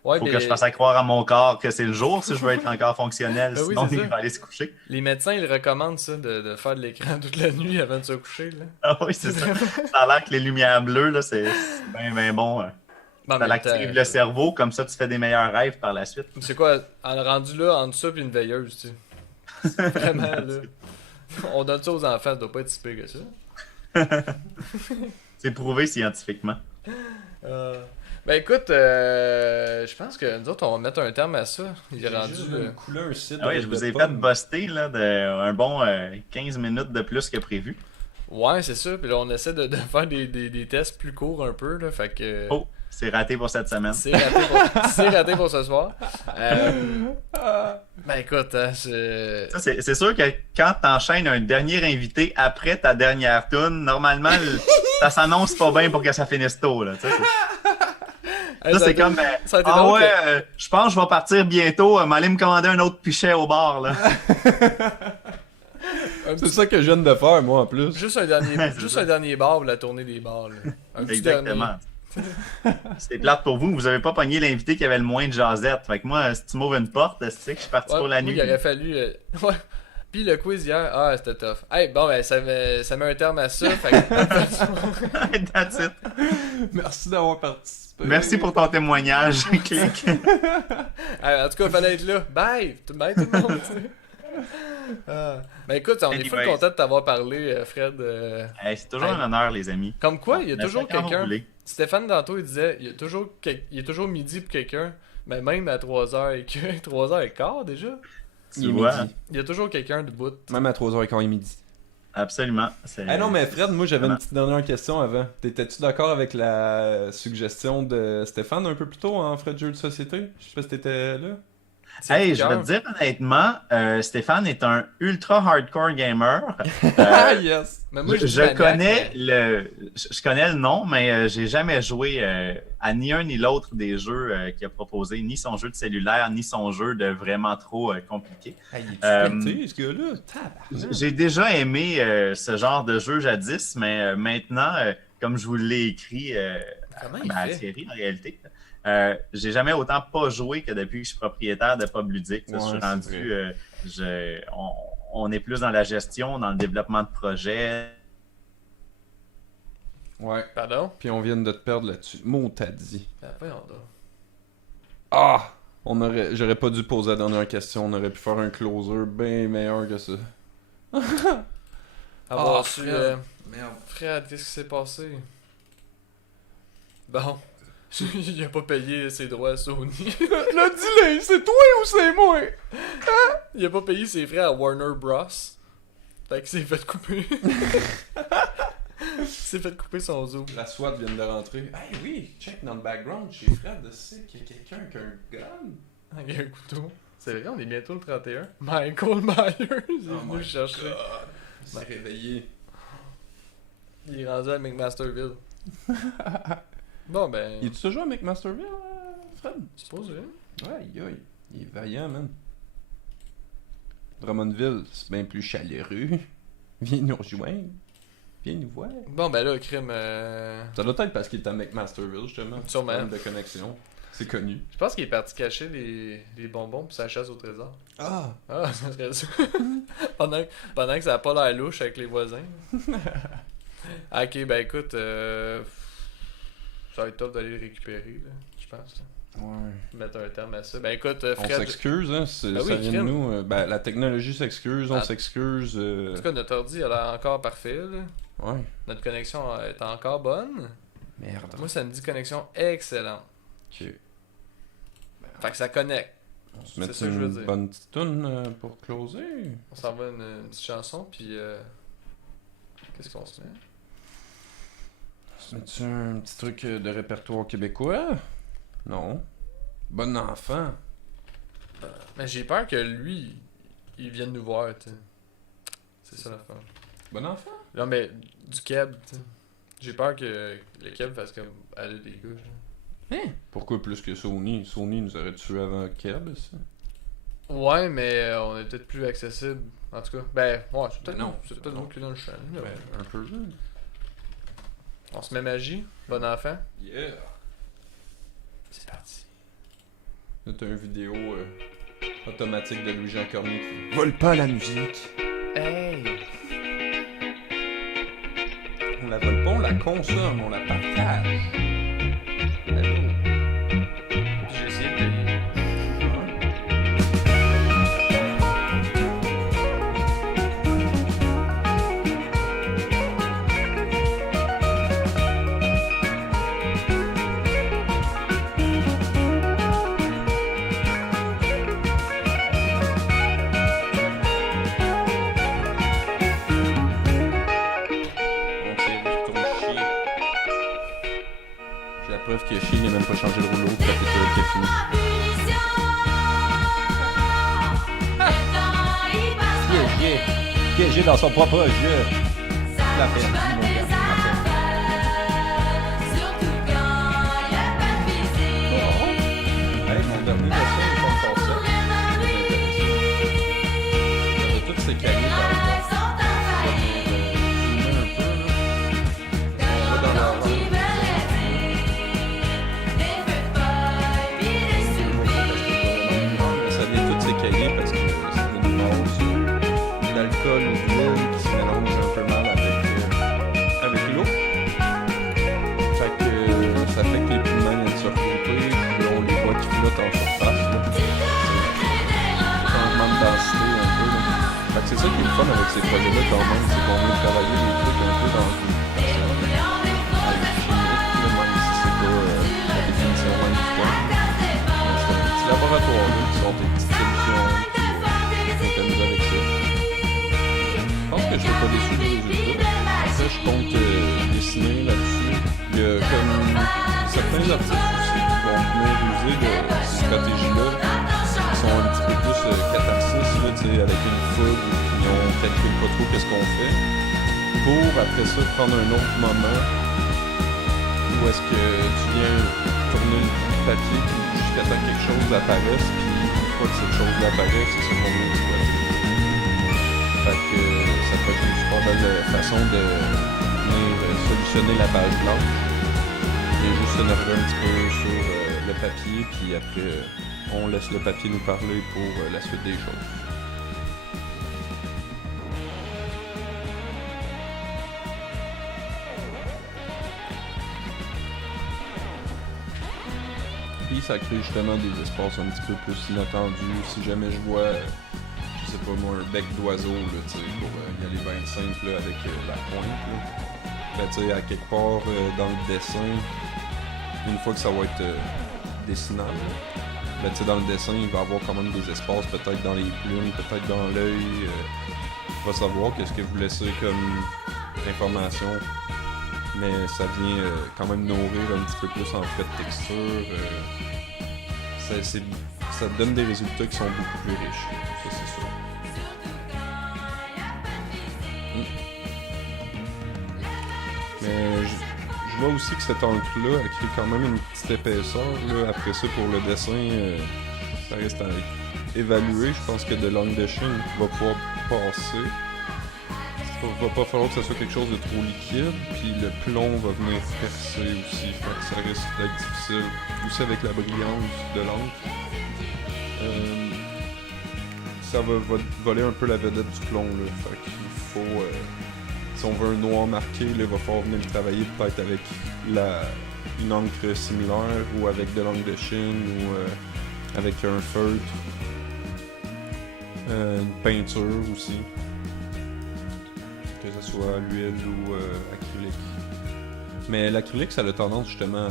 Ouais, Faut mais que je fasse à croire à mon corps que c'est le jour si je veux être encore fonctionnel, Ben oui, sinon c'est il ça. va aller se coucher. les médecins, ils recommandent ça, de faire de l'écran toute la nuit avant de se coucher, là. Ah oui, c'est ça. Ça a l'air que les lumières bleues, là, c'est bien bon. Ben, en Ça même temps, l'active le cerveau, comme ça tu fais des meilleurs rêves par la suite. c'est quoi, en rendu là, entre ça et une veilleuse, tu sais. Vraiment, là. On donne ça aux enfants, ça doit pas être si pire que ça. C'est prouvé scientifiquement. Ben écoute, je pense que nous autres, on va mettre un terme à ça. Il est J'ai rendu. juste de me couler un site Ah oui, avec je vous de ai fait pommes. buster là, un bon 15 minutes de plus que prévu. Ouais, c'est ça. Puis là, on essaie de faire des tests plus courts un peu, là. Fait que. Oh, c'est raté pour cette semaine. C'est raté pour ce soir. Ben écoute, hein, Ça, c'est sûr que quand t'enchaînes un dernier invité après ta dernière tune, normalement, ça s'annonce pas bien pour que ça finisse tôt. Là, tu sais, Hey, ça, c'est a été- comme ça a été ah drôle ouais, que- je pense que je vais partir bientôt, m'aller me commander un autre pichet au bar. Là. un C'est petit- ça que je viens de faire, moi, en plus. Juste un dernier, C'est juste ça. un dernier bar pour la tournée des bars. Là. Un petit Exactement. C'est plate pour vous, vous avez pas pogné l'invité qui avait le moins de jasette. Fait que moi, si tu m'ouvres une porte, tu sais que je suis parti Ouais, pour la moi, nuit. il aurait fallu. Ouais. Puis le quiz hier, c'était tough. Hey, bon, ben, ça met un terme à ça. Fait que... That's it. Merci d'avoir participé. Merci pour ton témoignage. Clic. Hey, en tout cas, il fallait être là. Bye! Bye tout le monde! tu sais. Ben écoute, on est full Anyways. content de t'avoir parlé, Fred. Hey, c'est toujours un honneur, les amis. Comme quoi, il y a Mais toujours ça, quand vous quelqu'un. voulez. Stéphane Danto, il disait il y a toujours midi pour quelqu'un. Mais même à 3h et 3h15 déjà. Tu vois, Il y a toujours quelqu'un de bout. Même à 3h15 et midi. absolument. Ah non, mais Fred, moi j'avais une Vraiment. petite dernière question avant. T'étais-tu d'accord avec la suggestion de Stéphane un peu plus tôt en frais de jeu de société? Je sais pas si t'étais là. Hey, je vais te dire honnêtement, Stéphane est un ultra hardcore gamer. Ah yes! Mais moi, Je dis maniaque, connais mais- je connais le nom, mais j'ai jamais joué à ni un ni l'autre des jeux qu'il a proposé, ni son jeu de cellulaire, ni son jeu de vraiment trop compliqué. Hey, il est Euh, pété, ce gars-là? Tabarnak. J'ai déjà aimé ce genre de jeu jadis, mais maintenant, comme je vous l'ai écrit Comment il la fait? série en réalité, j'ai jamais autant pas joué que depuis que je suis propriétaire de Pub Ludique. Je Ouais, suis c'est rendu, vrai. on est plus dans la gestion, dans le développement de projets. Ouais. Pardon? Puis on vient de te perdre là-dessus. Mot t'as dit. Ben, voyons donc. Ah! J'aurais pas dû poser la dernière question. On aurait pu faire un closer bien meilleur que ça. Avoir Ah, su. Fred. Merde. Fred, qu'est-ce qui s'est passé? Bon. Il a pas payé ses droits à Sony. Là, dis-le, c'est toi ou c'est moi? Il a pas payé ses frais à Warner Bros. Fait qu'il s'est fait couper. Il s'est fait couper son zoom. La SWAT vient de rentrer. Hey oui, check dans le background chez Fred, c'est qu'il y a quelqu'un qui a un gun. Il y a un couteau. C'est vrai, on est bientôt le 31. Michael Myers est Oh venu my chercher. God. Il s'est réveillé. Il est rendu à McMasterville. Bon ben. Il est toujours à McMasterville, Fred? Supposé. Aïe aïe. Il est vaillant, man. Drummondville, c'est bien plus chaleureux. Viens nous rejoindre. Viens nous voir. Bon ben là, crime. Ça doit être parce qu'il est à McMasterville, justement. Sûrement. Problème de connexion. C'est connu. Je pense qu'il est parti cacher les bonbons pour sa chasse au trésor. Ah! Ah, ça serait ça. pendant que ça a pas l'air louche avec les voisins. Ah, ok, ben écoute, ça va être top d'aller le récupérer, là, je pense. Là. Ouais. Mettre un terme à ça. Ben écoute, On Fred. s'excuse, hein. Ben oui, ça vient de crime. nous. Ben, la technologie s'excuse, on Ah. s'excuse. En tout cas, notre ordi a l'air encore parfait, là. Ouais. Notre connexion est encore bonne. Merde. Moi, ça me dit connexion excellente. Ok. Fait que ça connecte. On se C'est met ça que je veux une dire. bonne petite toune pour closer. On s'en va une petite chanson, puis. Qu'est-ce qu'on se met? Se met un petit truc de répertoire québécois? Non. Bon enfant. Mais j'ai peur que lui, ils viennent nous voir, tu sais. C'est ça l'affaire. Bon enfant. Non, mais du keb, tu sais. J'ai peur que le keb fasse comme aller des gars. Genre. Pourquoi plus que Sony? Sony nous aurait tué avant Keb, ça? Ouais, mais on est peut-être plus accessible. En tout cas, ben, ouais, c'est peut-être Ben non, nous. C'est peut-être nous qui est dans le champ. là. Ben, un peu. On se met magie, bon enfant. Yeah! C'est parti. Là, t'as une vidéo automatique de Louis-Jean Cormier qui fait vole pas la musique! Hey! On la vole pas, on la consomme, on la partage! Allô? J'ai essayé de payer. On s'est retourné chier. J'ai la preuve qu'il a chié, il a même pas changé le rouleau, puis la pétole qui est finie. Piégé dans son propre jeu. La peine, mon gars. Hey, mon dernier dessin, il est pas encore ça. Ça va tout s'écailler par exemple. Un peu, là. On va dans la mais ça vient tout s'écailler parce que c'est une masse d'alcool ou d'huile qui se mélange un peu mal avec l'eau. Fait que ça fait que les piments viennent se regrouper, puis là, on les voit qui flottent en surface. Là. Changement de densité un peu. Là. Fait que c'est ça qui est le fun avec ces projets-là quand même, c'est qu'on veut travailler les trucs un peu dans une façon avec chimique, là, même si c'est pas la définition même du terme. Mais c'est un petit laboratoire là, qui sont des petites solutions, puis on t'amuse avec ça. Je pense que je serai pas déçu du résultat. Après, je compte dessiner là-dessus. Il y a comme certains artistes aussi qui vont venir user de ces stratégies-là qui sont un petit peu plus catharsis, là, avec une fougue, puis on calcule pas trop qu'est-ce qu'on fait, pour après ça prendre un autre moment où est-ce que tu viens tourner le papier puis jusqu'à temps que quelque chose apparaisse, puis une fois que cette chose apparaît, c'est ça qu'on veut exploiter. Fait que ça peut être une super belle façon de venir solutionner la page blanche. Et juste s'énerver un petit peu sur le papier, puis après on laisse le papier nous parler pour la suite des choses. Puis ça crée justement des espaces un petit peu plus inattendus. Si jamais je vois, je sais pas moi, un bec d'oiseau, là, tu sais, pour y aller bien simple là, avec la pointe, là. Ben, tu sais, à quelque part dans le dessin, une fois que ça va être dessinable, ben, tu sais, dans le dessin, il va y avoir quand même des espaces, peut-être dans les plumes, peut-être dans l'œil. Il va savoir qu'est-ce que vous laissez comme information. Mais ça vient quand même nourrir un petit peu plus en fait de texture. Ça donne des résultats qui sont beaucoup plus riches. Ça, c'est sûr. Mais je vois aussi que cet encre-là a créé quand même une petite épaisseur. Là. Après ça, pour le dessin, ça reste à évaluer. Je pense que de l'encre de Chine va pouvoir passer. Il va pas falloir que ça soit quelque chose de trop liquide, puis le plomb va venir percer aussi, fait que ça risque d'être difficile. Aussi avec la brillance de l'encre, ça va voler un peu la vedette du plomb, là. Fait qu'il faut, si on veut un noir marqué, là, il va falloir venir le travailler peut-être avec une encre similaire, ou avec de l'encre de Chine, ou avec un feutre, une peinture aussi. Que ce soit l'huile ou acrylique. Mais l'acrylique, ça a tendance justement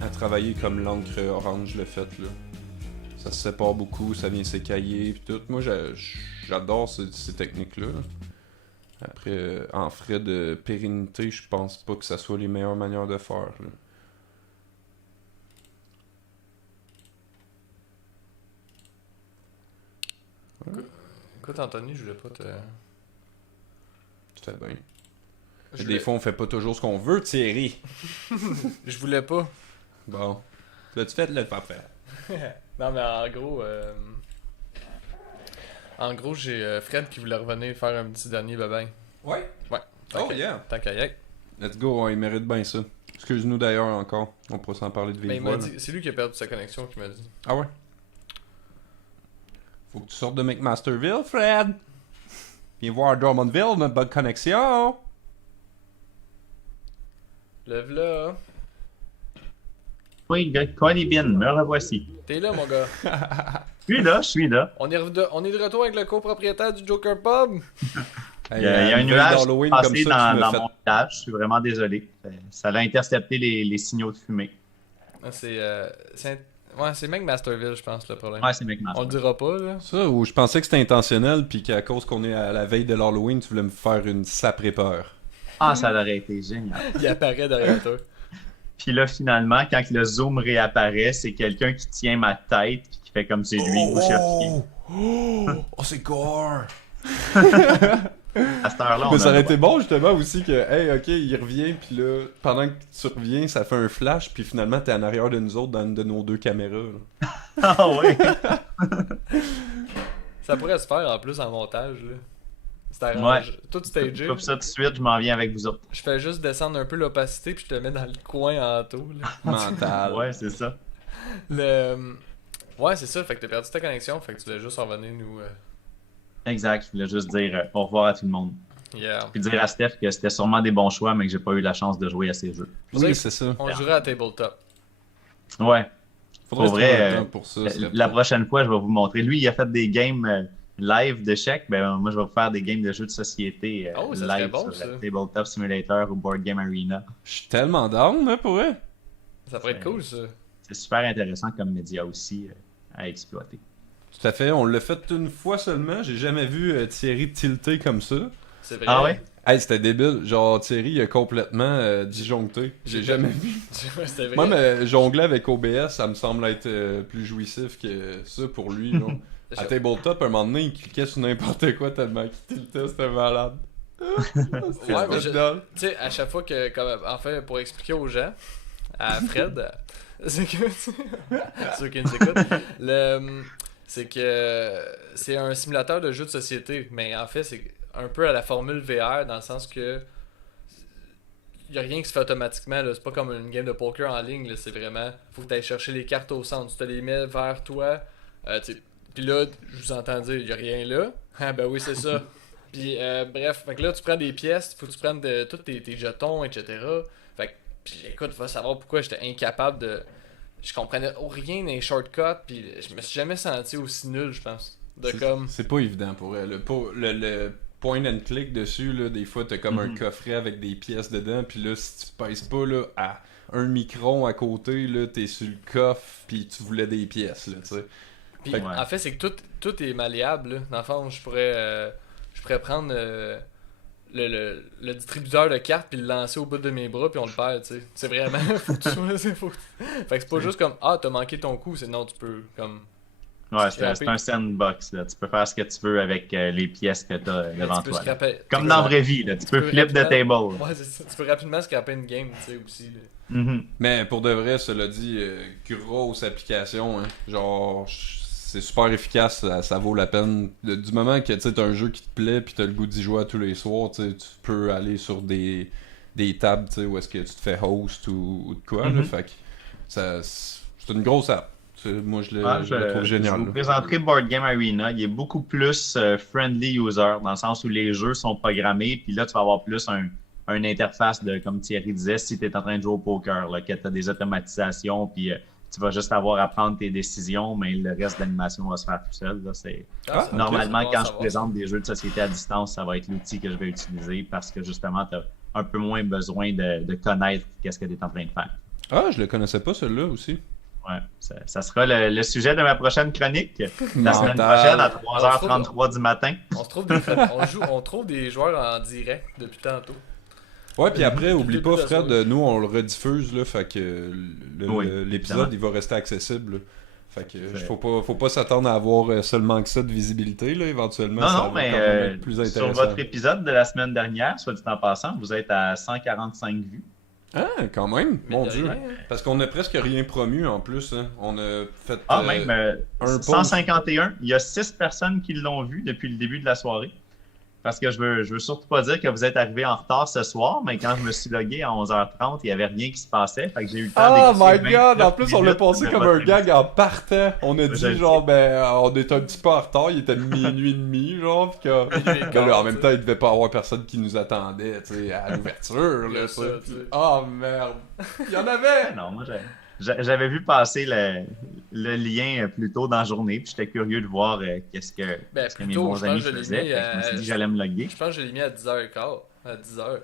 à travailler comme l'encre orange le fait là. Ça se sépare beaucoup, ça vient s'écailler pis tout. Moi, j'adore ces techniques-là. Après, en frais de pérennité, je pense pas que ça soit les meilleures manières de faire. Là. Ouais. Écoute, Anthony, je voulais pas te... Tu fais bien. Je Des fois, on fait pas toujours ce qu'on veut, Thierry. Je voulais pas. Bon. Là, tu fais le parfait. Non, mais en gros, j'ai Fred qui voulait revenir faire un petit dernier bye-bye. Ouais? Ouais. Oh, yeah. Tant qu'à y être. Let's go, il mérite bien ça. Excuse-nous d'ailleurs encore. On pourra s'en parler de vive Mais il voix, m'a là. dit, c'est lui qui a perdu sa connexion qui m'a dit. Ah ouais? Faut que tu sortes de McMasterville, Fred. Viens voir Drummondville, on a une bonne connexion. Lève là. Oui, Connie Bin, me revoici. T'es là, mon gars. Je suis là. On est de retour avec le copropriétaire du Joker Pub. Il y a un nuage d'Halloween passé comme ça, tu dans m'as fait... mon village. Je suis vraiment désolé. Ça a intercepté les signaux de fumée. Ah, c'est McMasterville, je pense, le problème. Ouais, c'est McMaster. On le dira pas, là. Ça, ou je pensais que c'était intentionnel, puis qu'à cause qu'on est à la veille de l'Halloween, tu voulais me faire une saprée peur. Ah, ça aurait été génial. Il apparaît derrière toi. Puis là, finalement, quand le zoom réapparaît, c'est quelqu'un qui tient ma tête puis qui fait comme c'est lui, bouche à pied. Oh, c'est gore! À cette heure-là, on Mais ça a aurait le droit. été bon justement aussi que, hey, ok, il revient, puis là, pendant que tu reviens, ça fait un flash, puis finalement, t'es en arrière de nous autres dans une de nos deux caméras. Là. Ah ouais. Ça pourrait se faire en plus en montage, là. C'est Ouais. arrangé. Tout stagé. Comme ça tout de suite, je m'en viens avec vous autres. Je fais juste descendre un peu l'opacité puis je te mets dans le coin en taux, là. Mental. Ouais, c'est ça. Ouais, c'est ça. Fait que t'as perdu ta connexion. Fait que tu voulais juste revenir nous. Exact. Je voulais juste dire au revoir à tout le monde. Yeah. Puis dire à Steph que c'était sûrement des bons choix, mais que j'ai pas eu la chance de jouer à ces jeux. Oui, c'est ça. On jouera à tabletop. Ouais. Faudrait Pour se trouver vrai, un temps pour ça. La prochaine fois, je vais vous montrer. Lui, il a fait des games live d'échecs. Ben, moi, je vais vous faire des games de jeux de société Oh, ça serait live bon, sur ça. Tabletop Simulator ou Board Game Arena. Je suis tellement down, hein, pour vrai. Ça pourrait être cool, ça. C'est super intéressant comme média aussi à exploiter. Tout à fait, on l'a fait une fois seulement. J'ai jamais vu Thierry tilter comme ça. C'est vrai. Ah ouais? Hey, c'était débile. Genre, Thierry, il a complètement disjoncté. J'ai jamais vu. C'était vrai. Moi, mais jongler avec OBS, ça me semble être plus jouissif que ça pour lui. Là. À Tabletop, un moment donné, il cliquait sur n'importe quoi tellement qu'il tiltait, c'était malade. Ouais, mais tu drôle. sais, à chaque fois que, en fait, pour expliquer aux gens, à Fred, c'est que, ceux qui nous écoutent, c'est que c'est un simulateur de jeu de société, mais en fait, c'est un peu à la formule VR, dans le sens que il n'y a rien qui se fait automatiquement, là. C'est pas comme une game de poker en ligne, là. C'est vraiment, faut que tu ailles chercher les cartes au centre, tu te les mets vers toi, puis là, je vous entends dire, il n'y a rien là. Ah ben oui, c'est ça. Puis bref, fait que là, tu prends des pièces, faut que tu prennes tous tes jetons, etc. Fait que, puis écoute, va savoir pourquoi j'étais incapable de... Je comprenais rien dans les shortcuts, puis je me suis jamais senti aussi nul, je pense. C'est pas évident pour elle. Le point and click dessus, là, des fois, t'as comme un coffret avec des pièces dedans, puis là, si tu pèses pas là, à un micron à côté, là, t'es sur le coffre, puis tu voulais des pièces, là, tu sais. Puis en fait, c'est que tout est malléable, là. Dans le fond, je pourrais prendre le distributeur de cartes puis le lancer au bout de mes bras puis on le perd, tu sais. C'est vraiment... faut que tu sois... Fait que c'est pas juste comme, ah, t'as manqué ton coup, c'est non, tu peux, comme... Ouais, c'est un sandbox, là. Tu peux faire ce que tu veux avec les pièces que t'as devant toi. Comme dans la vraie vie, là. Tu peux flip the table. Ouais, c'est ça. Tu peux rapidement scraper une game, tu sais, aussi, là. Mais pour de vrai, cela dit, grosse application, hein. Genre, c'est super efficace, ça vaut la peine. Du moment que tu as un jeu qui te plaît puis t'as le goût d'y jouer tous les soirs, tu peux aller sur des tables où est-ce que tu te fais host ou de quoi. Là, fait que c'est une grosse app. Moi, je le trouve génial. Je vous présenterai Board Game Arena. Il est beaucoup plus friendly user, dans le sens où les jeux sont programmés, puis là, tu vas avoir plus une interface de, comme Thierry disait, si tu es en train de jouer au poker, là, que tu as des automatisations, puis tu vas juste avoir à prendre tes décisions, mais le reste de l'animation va se faire tout seul. Là, normalement, quand je présente des jeux de société à distance, ça va être l'outil que je vais utiliser parce que justement, tu as un peu moins besoin de connaître qu'est-ce que tu es en train de faire. Ah, je le connaissais pas, celui-là aussi. Ouais, ça sera le sujet de ma prochaine chronique. La semaine prochaine à 3h33 du matin. On trouve des joueurs en direct depuis tantôt. Ouais, puis après, oublie pas, Fred, nous on le rediffuse, là, fait que l'épisode il va rester accessible. Là. Fait que faut pas s'attendre à avoir seulement que ça de visibilité, là, éventuellement. Non, ça non, va mais quand même être plus sur intéressant. votre épisode de la semaine dernière, soit dit en passant, vous êtes à 145 vues. Ah, quand même, Mais mon de Dieu. rien. Parce qu'on a presque rien promu en plus. Hein. On a fait Même un post. 151. Il y a 6 personnes qui l'ont vu depuis le début de la soirée. Parce que je veux surtout pas dire que vous êtes arrivé en retard ce soir, mais quand je me suis logué à 11h30, il y avait rien qui se passait. Fait que j'ai eu le temps Oh my d'écouter god! 29 En plus, on l'a minutes passé de comme votre un gag en partant. On a Je dit le genre, on était un petit peu en retard, il était minuit et demi, genre, pis que là, en même temps, il devait pas avoir personne qui nous attendait, tu sais, à l'ouverture, là, Ça, tu tu sais. sais. Oh merde! Il y en avait! Non, moi, j'avais vu passer le lien plus tôt dans la journée, puis j'étais curieux de voir qu'est-ce que mes plutôt, bons je amis pense que je l'ai faisaient. mis Fait que je me suis dit que j'allais me loguer. Je pense que je l'ai mis à 10h15, à 10h,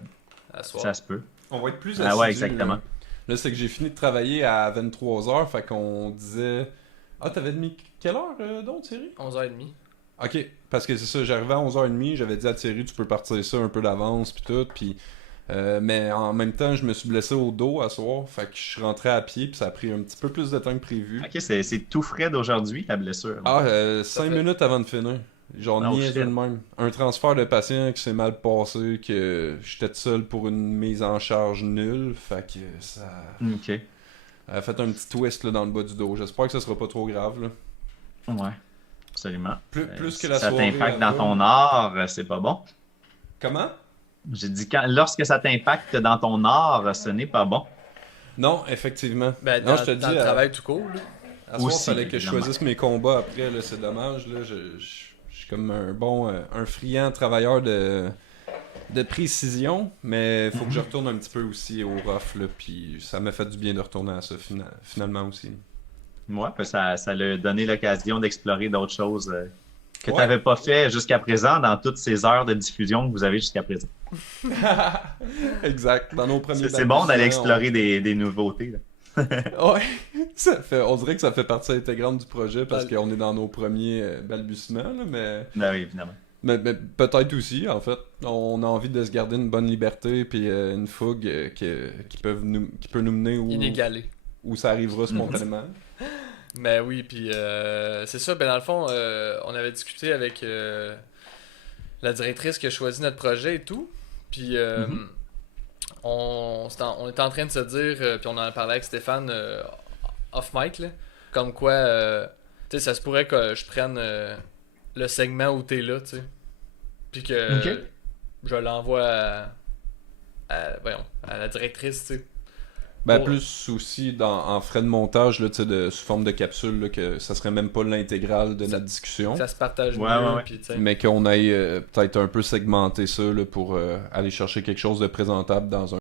à soir. Ça se peut. On va être plus Ah ouais, assidus, exactement. Là, c'est que j'ai fini de travailler à 23h, fait qu'on disait... Ah, t'avais mis quelle heure, donc, Thierry? 11h30. Ok, parce que c'est ça, j'arrivais à 11h30, j'avais dit à Thierry, tu peux partir ça un peu d'avance, puis tout, puis... mais en même temps, je me suis blessé au dos à soir, fait que je suis rentré à pied, puis ça a pris un petit peu plus de temps que prévu. Ok, c'est tout frais d'aujourd'hui, ta blessure. Ah, 5 fait- minutes avant de finir. Genre, Oh, niaiseux shit. de même. Un transfert de patient qui s'est mal passé, que j'étais tout seul pour une mise en charge nulle, fait que ça Ok. a fait un petit twist là, dans le bas du dos. J'espère que ça sera pas trop grave, là. Ouais, absolument. Plus que Si la ça soirée. t'impacte dans avant. ton art, c'est pas bon. Comment? J'ai dit, lorsque ça t'impacte dans ton art, ce n'est pas bon. Non, effectivement. Ben, non, dans, je te dans dis, le travail tout court, là. à soir, Aussi, fallait que je évidemment. choisisse mes combats après, là, c'est dommage, là. Je suis comme un bon, un friand travailleur de précision, mais faut que je retourne un petit peu aussi au rough, là, puis ça m'a fait du bien de retourner à ça finalement aussi. Moi, ça l'a donné l'occasion d'explorer d'autres choses que Ouais. tu n'avais pas fait jusqu'à présent dans toutes ces heures de diffusion que vous avez jusqu'à présent. Exact, dans nos premiers C'est bon d'aller balbutiements, explorer des nouveautés. Là. Ouais, on dirait que ça fait partie intégrante du projet parce qu'on est dans nos premiers balbutiements, là, mais... Ben oui, évidemment. Mais peut-être aussi, en fait. On a envie de se garder une bonne liberté puis une fougue qui peut nous mener Inégalé. où ça arrivera spontanément. Mais oui, puis c'est ça, ben dans le fond, on avait discuté avec la directrice qui a choisi notre projet et tout, puis on était en train de se dire, puis on en a parlé avec Stéphane off mic, là, comme quoi, tu sais, ça se pourrait que je prenne le segment où t'es là, tu sais, puis que Ok. je l'envoie voyons, à la directrice, tu sais. Ben, Pour- plus aussi en frais de montage, là, tu sais, sous forme de capsule, là, que ça serait même pas l'intégrale de notre discussion. Ça se partage Ouais, mieux, ouais. puis tu sais. Mais qu'on aille peut-être un peu segmenter ça là, pour aller chercher quelque chose de présentable dans un